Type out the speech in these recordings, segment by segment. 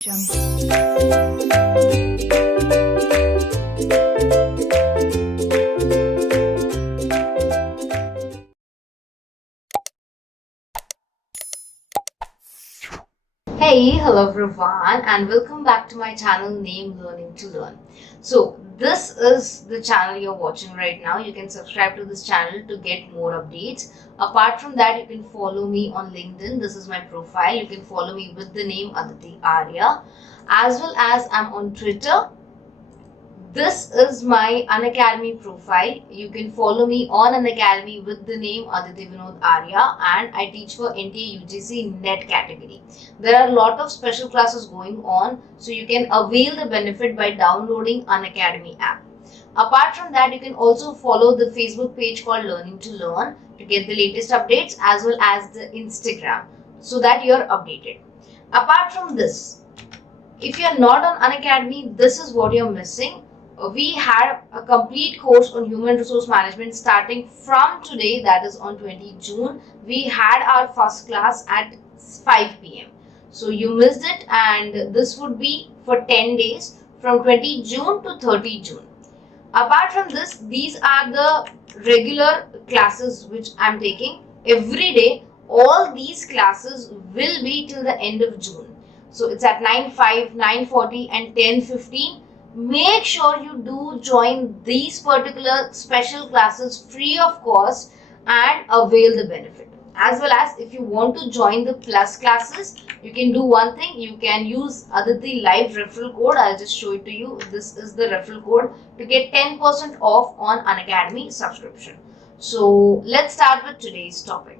Hey, hello everyone, and welcome back to my channel named Learning to Learn. So, this is the channel you're watching right now. You can subscribe to this channel to get more updates. Apart from that, you can follow me on LinkedIn. This is my profile. You can follow me with the name Aditi Arya, as well as I'm on Twitter. This is my Unacademy profile. You can follow me on Unacademy with the name Aditi Vinod Arya, and I teach for NTA UGC net category. There are a lot of special classes going on, so you can avail the benefit by downloading Unacademy app. Apart from that, you can also follow the Facebook page called Learning to Learn to get the latest updates, as well as the Instagram, so that you're updated. Apart from this, if you're not on Unacademy, this is what you're missing. We had a complete course on human resource management starting from today, that is on 20 June. We had our first class at 5 p.m. So you missed it, and this would be for 10 days from 20 June to 30 June. Apart from this, these are the regular classes which I'm taking every day. All these classes will be till the end of June. So it's at 9:05, 9:40 and 10:15. Make sure you do join these particular special classes free of cost and avail the benefit. As well as if you want to join the plus classes, you can do one thing. You can use Aditi Live referral code. I'll just show it to you. This is the referral code to get 10% off on Unacademy subscription. So let's start with today's topic.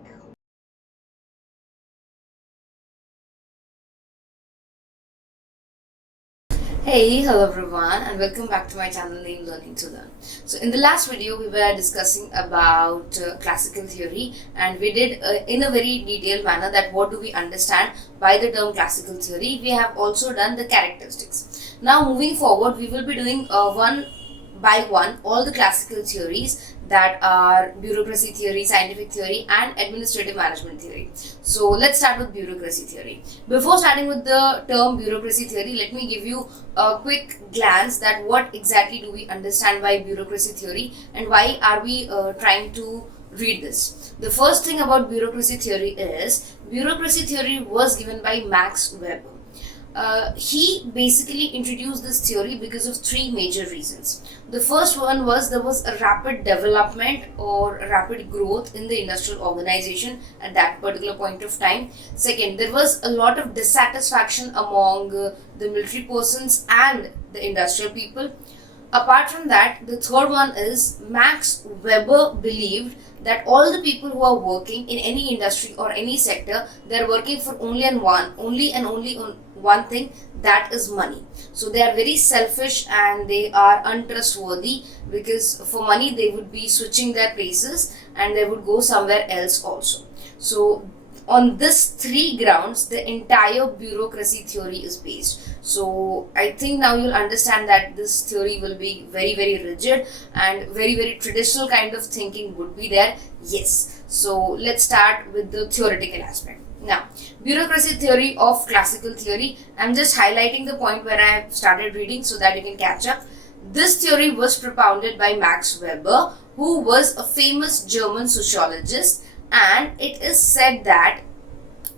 Hey, hello everyone, and welcome back to my channel named Learning to Learn. So in the last video, we were discussing about classical theory, and we did in a very detailed manner that what do we understand by the term classical theory. We have also done the characteristics. Now moving forward, we will be doing one by one all the classical theories that are bureaucracy theory, scientific theory and administrative management theory. So let's start with bureaucracy theory. Before starting with the term bureaucracy theory, let me give you a quick glance that what exactly do we understand by bureaucracy theory and why are we trying to read this. The first thing about bureaucracy theory is bureaucracy theory was given by Max Weber. He basically introduced this theory because of three major reasons. The first one was there was a rapid development or rapid growth in the industrial organization at that particular point of time. Second, there was a lot of dissatisfaction among the military persons and the industrial people. Apart from that, the third one is Max Weber believed that all the people who are working in any industry or any sector, they're working for only and only one thing, that is money. So they are very selfish and they are untrustworthy, because for money they would be switching their places and they would go somewhere else also. So on this three grounds, the entire bureaucracy theory is based. So I think now you'll understand that this theory will be very, very rigid and very, very traditional kind of thinking would be there. Yes. So let's start with the theoretical aspect. Now, bureaucracy theory of classical theory. I'm just highlighting the point where I have started reading so that you can catch up. This theory was propounded by Max Weber, who was a famous German sociologist, and it is said that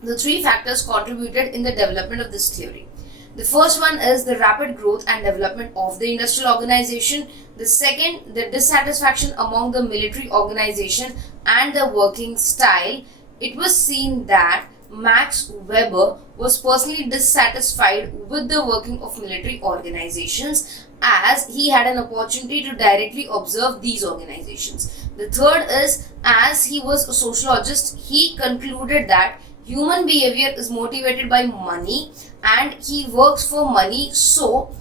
the three factors contributed in the development of this theory. The first one is the rapid growth and development of the industrial organization. The second, the dissatisfaction among the military organization and the working style. It was seen that Max Weber was personally dissatisfied with the working of military organizations, as he had an opportunity to directly observe these organizations. The third is, as he was a sociologist, he concluded that human behavior is motivated by money and he works for money, so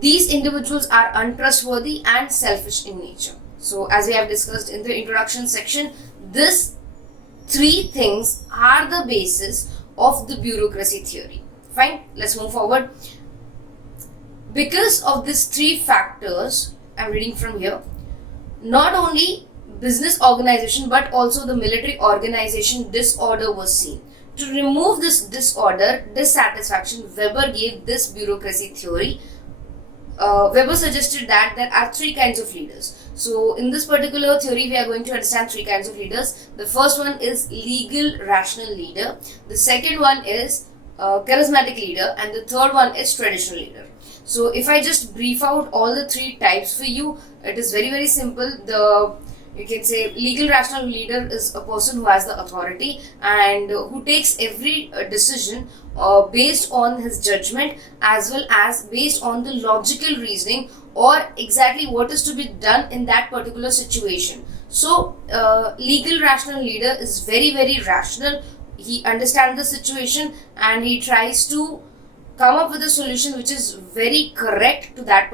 these individuals are untrustworthy and selfish in nature. So as we have discussed in the introduction section, this three things are the basis of the bureaucracy theory. Fine, let's move forward. Because of these three factors, I'm reading from here, not only business organization but also the military organization disorder was seen. To remove this disorder, dissatisfaction, Weber gave this bureaucracy theory. Weber suggested that there are three kinds of leaders. So in this particular theory, we are going to understand three kinds of leaders. The first one is legal rational leader. The second one is charismatic leader, and the third one is traditional leader. So if I just brief out all the three types for you, it is very simple. You can say legal rational leader is a person who has the authority and who takes every decision based on his judgment, as well as based on the logical reasoning or exactly what is to be done in that particular situation. So legal rational leader is very rational. He understands the situation and he tries to come up with a solution which is very correct to that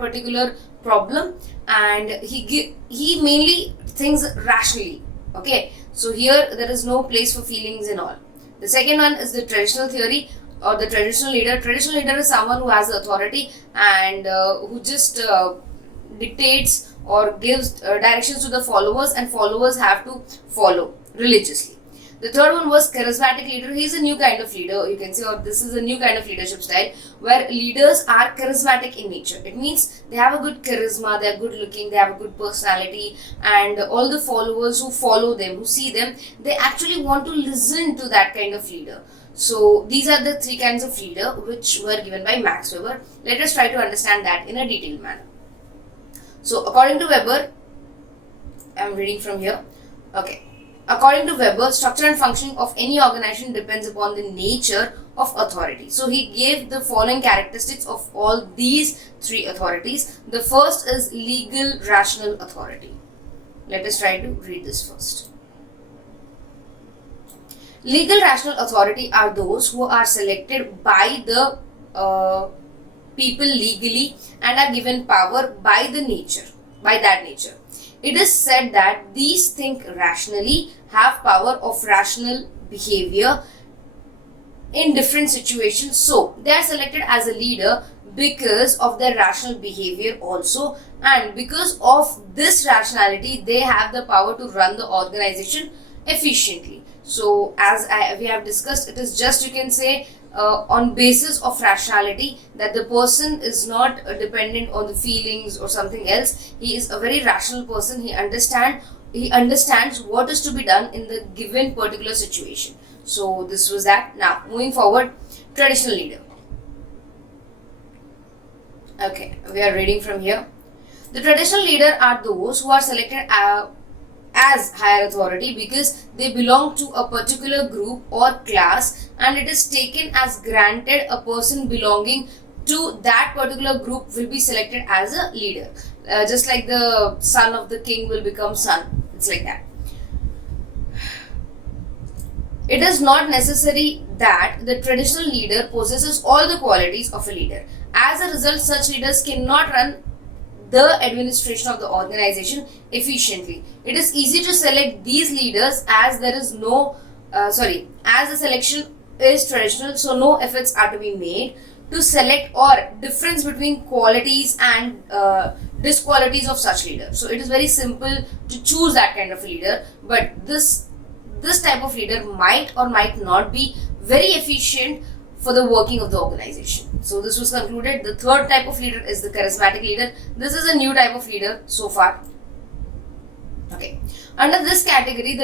particular problem, and he mainly thinks rationally. Okay, so here there is no place for feelings and all. The second one is the traditional theory or the traditional leader. Traditional leader is someone who has authority and who just dictates or gives directions to the followers, and followers have to follow religiously. The third one was charismatic leader. He is a new kind of leader, you can say, or this is a new kind of leadership style where leaders are charismatic in nature. It means they have a good charisma, they are good looking, they have a good personality, and all the followers who follow them, who see them, they actually want to listen to that kind of leader. So these are the three kinds of leader which were given by Max Weber. Let us try to understand that in a detailed manner. So according to Weber, I am reading from here. Okay. According to Weber, structure and functioning of any organization depends upon the nature of authority. So he gave the following characteristics of all these three authorities. The first is legal rational authority. Let us try to read this first. Legal rational authority are those who are selected by the people legally and are given power by that nature. It is said that these think rationally, have power of rational behavior in different situations. So they are selected as a leader because of their rational behavior also, and because of this rationality they have the power to run the organization efficiently. So as we have discussed, it is just, you can say, on basis of rationality, that the person is not dependent on the feelings or something else. He is a very rational person. He understands what is to be done in the given particular situation. So this was that. Now moving forward, traditional leader. Okay, we are reading from here. The traditional leader are those who are selected as higher authority because they belong to a particular group or class, and it is taken as granted a person belonging to that particular group will be selected as a leader. Just like the son of the king will become son. It's like that. It is not necessary that the traditional leader possesses all the qualities of a leader. As a result, such leaders cannot run the administration of the organization efficiently. It is easy to select these leaders as there is as the selection is traditional, so no efforts are to be made to select or difference between qualities and disqualities of such leader. So it is very simple to choose that kind of a leader, but this type of leader might or might not be very efficient for the working of the organization. So this was concluded. The third type of leader is the charismatic leader. This is a new type of leader so far. Okay. Under this category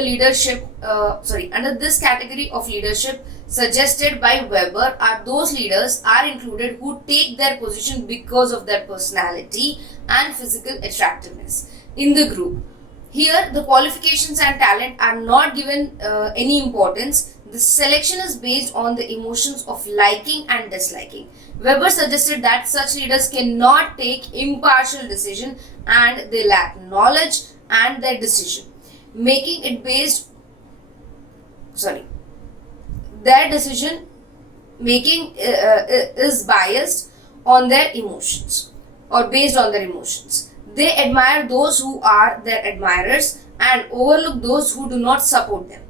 of leadership suggested by Weber are those leaders are included who take their position because of their personality and physical attractiveness in the group. Here, the qualifications and talent are not given any importance. The selection is based on the emotions of liking and disliking. Weber suggested that such leaders cannot take impartial decision and they lack knowledge and their decision making it their decision making is biased on their emotions or based on their emotions. They admire those who are their admirers and overlook those who do not support them.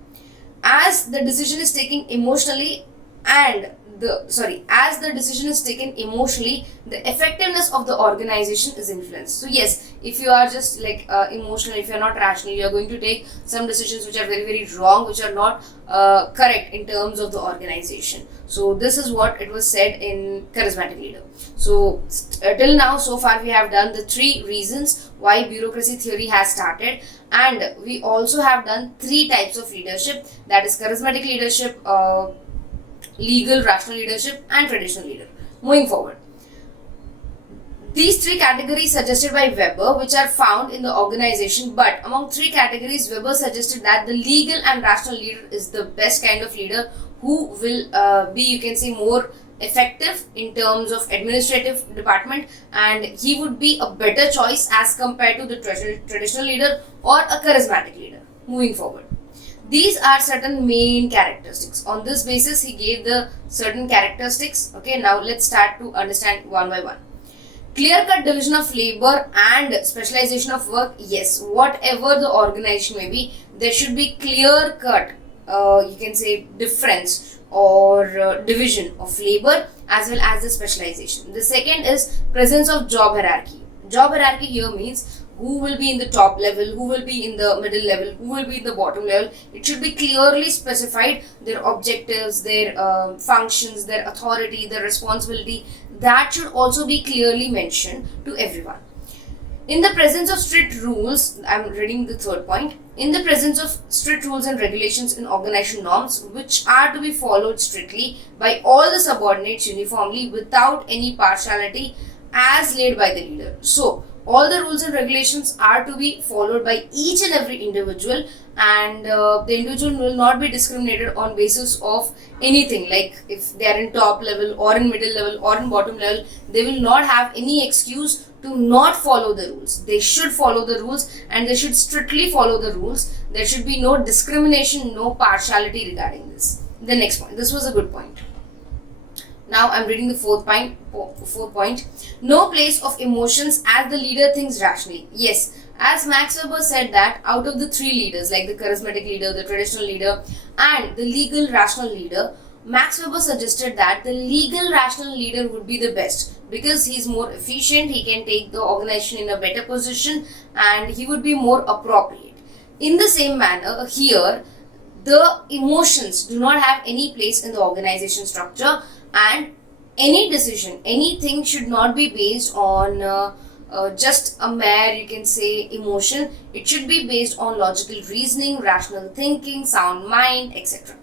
As the decision is taken emotionally and as the decision is taken emotionally, the effectiveness of the organization is influenced. So yes, if you are just like emotional, if you are not rational, you are going to take some decisions which are very, very wrong, which are not correct in terms of the organization. So this is what it was said in charismatic leader. So till now, so far we have done the 3 reasons why bureaucracy theory has started, and we also have done 3 types of leadership, that is charismatic leadership, legal rational leadership, and traditional leader. Moving forward, these 3 categories suggested by Weber, which are found in the organization, but among 3 categories, Weber suggested that the legal and rational leader is the best kind of leader who will be, you can say, more effective in terms of administrative department, and he would be a better choice as compared to the traditional leader or a charismatic leader. Moving forward, these are certain main characteristics. On this basis, he gave the certain characteristics. Okay, now let's start to understand one by one. Clear-cut division of labor and specialization of work. Yes, whatever the organization may be, there should be clear-cut, you can say, difference or division of labor as well as the specialization. The second is presence of job hierarchy. Job hierarchy here means who will be in the top level, who will be in the middle level, who will be in the bottom level. It should be clearly specified, their objectives, their functions, their authority, their responsibility. That should also be clearly mentioned to everyone. In the presence of strict rules, I'm reading the third point. In the presence of strict rules and regulations in organization norms, which are to be followed strictly by all the subordinates uniformly without any partiality as laid by the leader. So, all the rules and regulations are to be followed by each and every individual, and the individual will not be discriminated on basis of anything, like if they are in top level or in middle level or in bottom level. They will not have any excuse to not follow the rules. They should follow the rules, and they should strictly follow the rules. There should be no discrimination, no partiality regarding this. The next point, this was a good point. Now I'm reading the fourth point. No place of emotions as the leader thinks rationally. Yes, as Max Weber said that out of the 3 leaders, like the charismatic leader, the traditional leader, and the legal rational leader, Max Weber suggested that the legal rational leader would be the best because he's more efficient, he can take the organization in a better position, and he would be more appropriate. In the same manner, here, the emotions do not have any place in the organization structure, and any decision, anything should not be based on just a mere, you can say, emotion. It should be based on logical reasoning, rational thinking, sound mind, etc.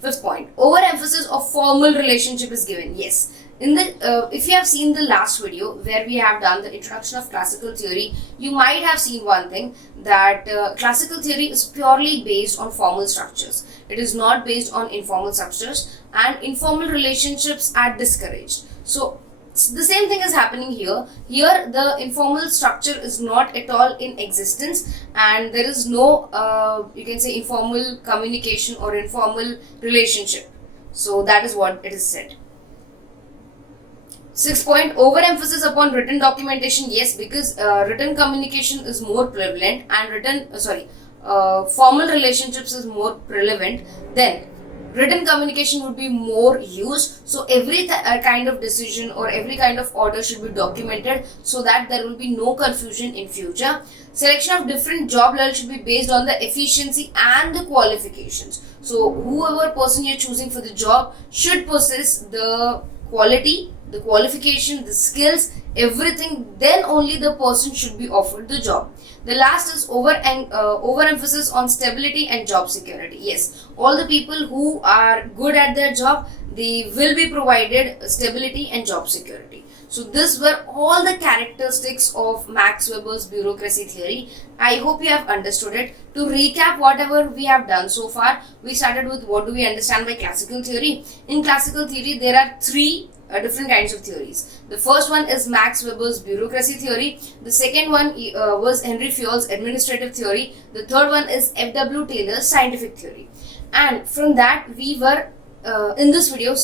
Fifth point, overemphasis of formal relationship is given. Yes, in the if you have seen the last video where we have done the introduction of classical theory, you might have seen one thing, that classical theory is purely based on formal structures. It is not based on informal structures, and informal relationships are discouraged. So the same thing is happening here. Here the informal structure is not at all in existence, and there is no you can say informal communication or informal relationship. So that is what it is said. 6th point, overemphasis upon written documentation. Yes, because written communication is more prevalent, and formal relationships is more relevant, then written communication would be more used. So every kind of decision or every kind of order should be documented so that there will be no confusion in future. Selection of different job levels should be based on the efficiency and the qualifications. So whoever person you're choosing for the job should possess the quality, the qualification, the skills, everything. Then only the person should be offered the job. The last is overemphasis on stability and job security. Yes, all the people who are good at their job, they will be provided stability and job security. So these were all the characteristics of Max Weber's bureaucracy theory. I hope you have understood it. To recap whatever we have done so far, we started with what do we understand by classical theory. In classical theory, there are 3 different kinds of theories. The first one is Max Weber's bureaucracy theory. The second one was Henry Fayol's administrative theory. The third one is F.W. Taylor's scientific theory. And from that, we were in this video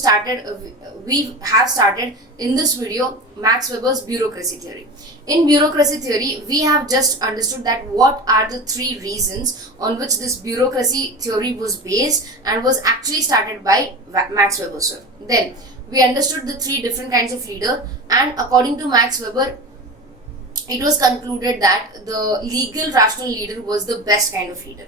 we have started in this video Max Weber's bureaucracy theory. In bureaucracy theory, we have just understood that what are the 3 reasons on which this bureaucracy theory was based and was actually started by Max Weber, sir. Then we understood the three different kinds of leader, and according to Max Weber, it was concluded that the legal rational leader was the best kind of leader.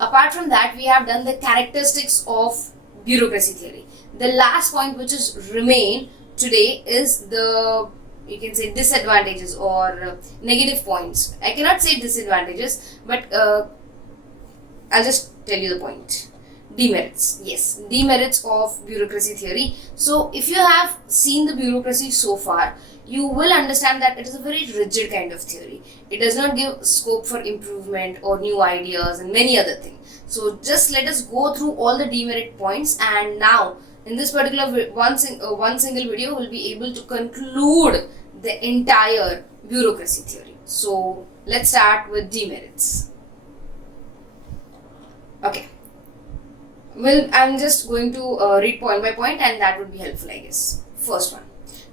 Apart from that, we have done the characteristics of bureaucracy theory. The last point which is remain today is the, you can say, disadvantages or negative points. I cannot say disadvantages, but I'll just tell you the point. Demerits. Yes, demerits of bureaucracy theory. So if you have seen the bureaucracy so far, you will understand that it is a very rigid kind of theory. It does not give scope for improvement or new ideas and many other things. So just let us go through all the demerit points, and now in this particular one single video we'll be able to conclude the entire bureaucracy theory. So let's start with demerits. Okay. Well, I'm just going to read point by point, and that would be helpful, I guess. First one.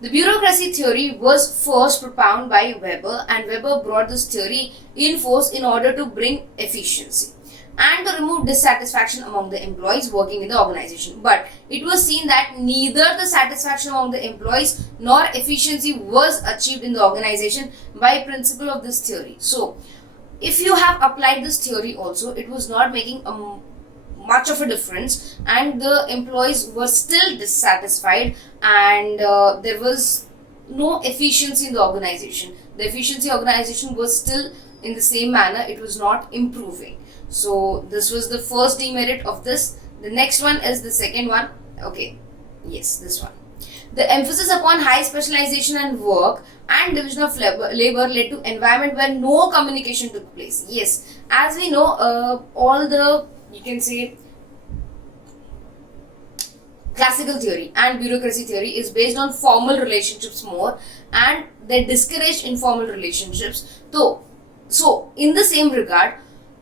The bureaucracy theory was first propounded by Weber, and Weber brought this theory in force in order to bring efficiency and to remove dissatisfaction among the employees working in the organization. But it was seen that neither the satisfaction among the employees nor efficiency was achieved in the organization by principle of this theory. So, if you have applied this theory also, it was not making much of a difference, and the employees were still dissatisfied, and there was no efficiency in the organization. The efficiency organization was still in the same manner, it was not improving. So this was the first demerit of this. The next one is the second one. Okay, yes, this one. The emphasis upon high specialization and work and division of labor led to environment where no communication took place. Yes, as we know, all the, you can say, classical theory and bureaucracy theory is based on formal relationships more, and they discouraged informal relationships. So in the same regard,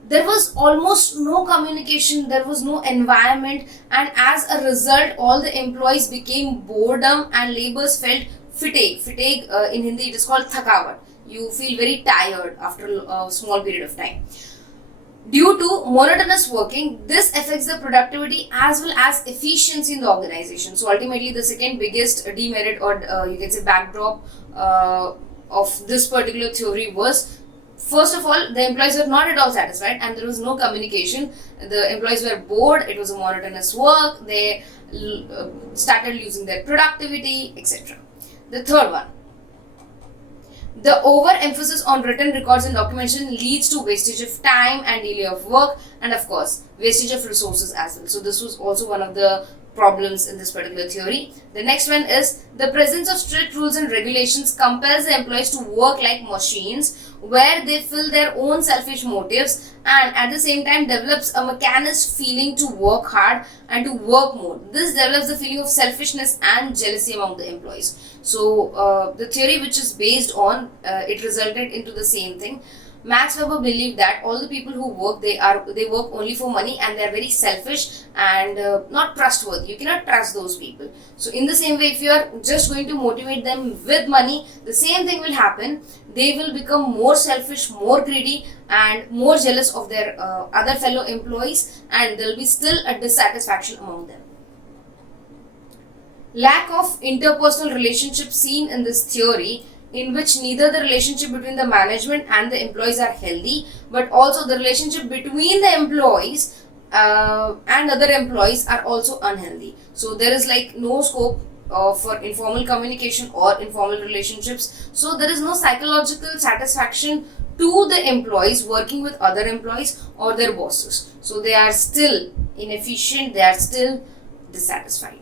there was almost no communication, there was no environment, and as a result, all the employees became boredom and laborers felt fatigue. Fatigue in Hindi it is called thakavat. You feel very tired after a small period of time. Due to monotonous working, this affects the productivity as well as efficiency in the organization. So ultimately, the second biggest demerit, or you can say backdrop of this particular theory was, first of all, the employees were not at all satisfied and there was no communication. The employees were bored, it was a monotonous work, they started losing their productivity, etc. The third one. The overemphasis on written records and documentation leads to wastage of time and delay of work, and of course, wastage of resources as well. So this was also one of the problems in this particular theory. The next one is the presence of strict rules and regulations compels the employees to work like machines, where they fill their own selfish motives and at the same time develops a mechanist feeling to work hard and to work more. This develops the feeling of selfishness and jealousy among the employees. So the theory which is based on it resulted into the same thing. Max Weber believed that all the people who work, they work only for money, and they are very selfish and not trustworthy. You cannot trust those people. So in the same way, if you are just going to motivate them with money, the same thing will happen. They will become more selfish, more greedy, and more jealous of their other fellow employees, and there will be still a dissatisfaction among them. Lack of interpersonal relationship seen in this theory, in which neither the relationship between the management and the employees are healthy, but also the relationship between the employees and other employees are also unhealthy. So there is like no scope for informal communication or informal relationships. So there is no psychological satisfaction to the employees working with other employees or their bosses. So they are still inefficient, they are still dissatisfied.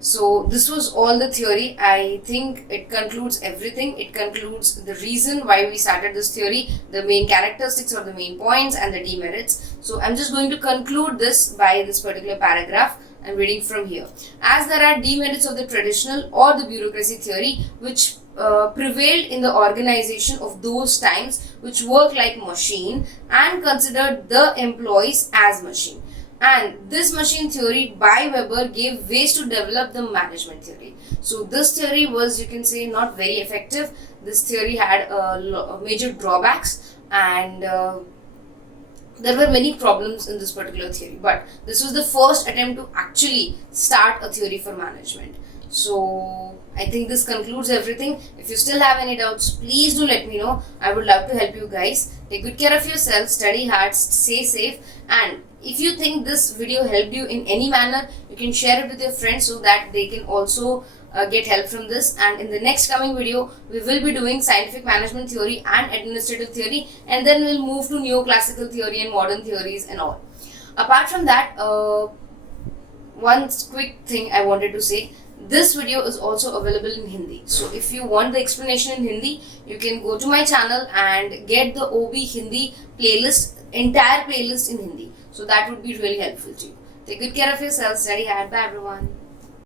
So this was all the theory. I think it concludes everything. It concludes the reason why we started this theory, the main characteristics or the main points and the demerits. So I'm just going to conclude this by this particular paragraph. I'm reading from here. As there are demerits of the traditional or the bureaucracy theory which prevailed in the organization of those times, which work like machine and considered the employees as machine. And this machine theory by Weber gave ways to develop the management theory. So this theory was, you can say, not very effective. This theory had major drawbacks, and there were many problems in this particular theory. But this was the first attempt to actually start a theory for management. So I think this concludes everything. If you still have any doubts, please do let me know. I would love to help you guys. Take good care of yourself, study hard, stay safe, and if you think this video helped you in any manner, you can share it with your friends so that they can also get help from this. And in the next coming video, we will be doing scientific management theory and administrative theory, and then we'll move to neoclassical theory and modern theories and all. Apart from that, one quick thing I wanted to say. This video is also available in Hindi. So if you want the explanation in Hindi, you can go to my channel and get the OB Hindi playlist, entire playlist in Hindi. So that would be really helpful to you. Take good care of yourself. Study hard. Bye everyone.